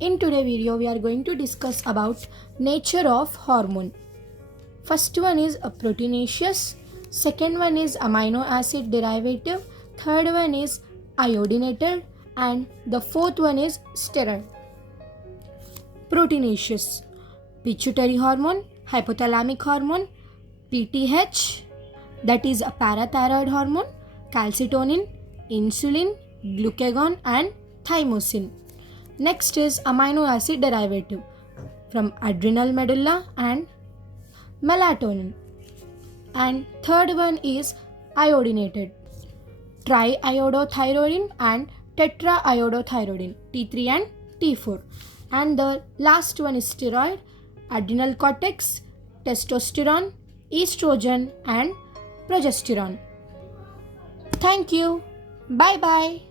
In today's video, we are going to discuss about nature of hormone. First one is a proteinaceous, second one is amino acid derivative, third one is iodinated, and the fourth one is steroid. Proteinaceous: pituitary hormone, hypothalamic hormone, PTH, that is a parathyroid hormone, calcitonin, insulin, glucagon, and thymosin. Next is amino acid derivative from adrenal medulla and melatonin. And third one is iodinated, triiodothyronine and tetraiodothyronine, T3 and T4. And the last one is steroid, adrenal cortex, testosterone, estrogen, and progesterone. Thank you. Bye bye.